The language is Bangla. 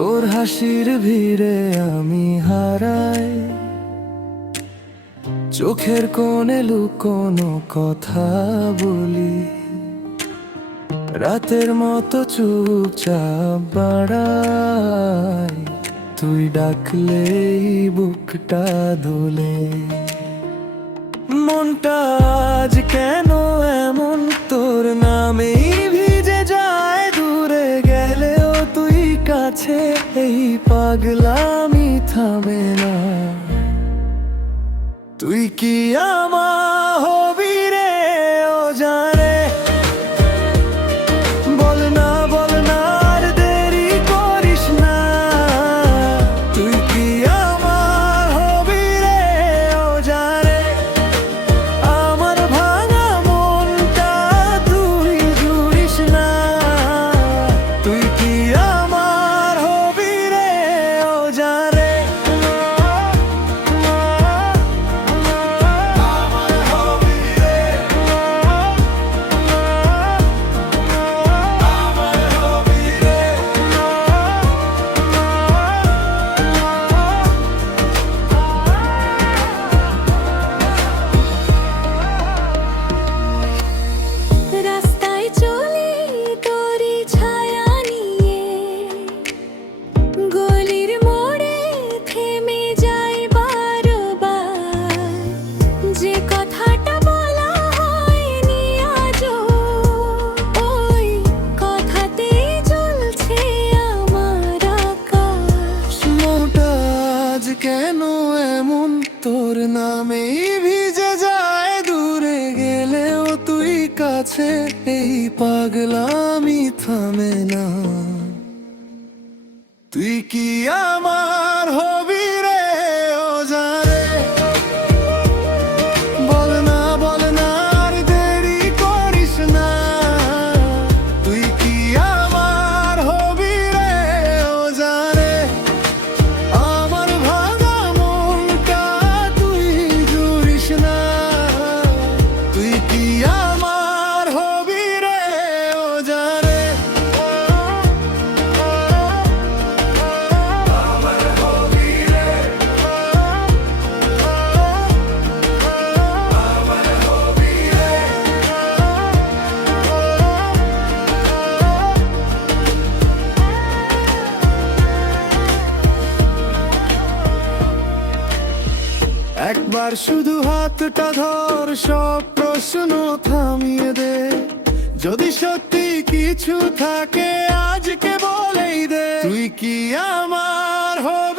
তোর হাসির ভিড়ে আমি হারাই, চোখের কোণে লুকোনো কথা বলি, রাতের মতো চুপচাপ বাড়াই, তুই ডাকলেই বুকটা দোলে। মনটা আজ কেন এমন, তোর নামেই ভিজে যায়, দূরে গেলেও তুই কাছে, এই পাগলামি থামে না। তুই কি আমার হবি রে ও জানে, বল না বল না আর দেরি করিস না। তুই কি আমার হবি রে ও জানে, আমার ভাঙা মনটা তুই জুড়িস না। তুই কি আমার হবি রে ও জানে। রাস্তায় চলি তোরই ছায়া নিয়ে, গলির মোড়ে থেমে যাই বারবার, যে কথাটা বলা হয়নি আজও, ওই কথাতেই চলছে আমার আকাশ। মনটা আজ কেন এমন, তোর নামেই ভিজে যায়, দূরে গেলেও তুই কাছে, এই পাগলামি থামে না। তুই কি আমার হবি রে ও জানে, বল না আর দেরি করিস না। তুই কি আমার হবি রে ও জানে, আমার ভাঙা মনটা তুই জুড়িস না। তুই কি আমার হবি রে ও জানে। আমার হবি রে, আমার হবি রে। একবার শুধু হাতটা ধর, সব প্রশ্ন থামিয়ে দে, যদি সত্যি কিছু থাকে আজকে বলেই দে। তুই কি আমার হবে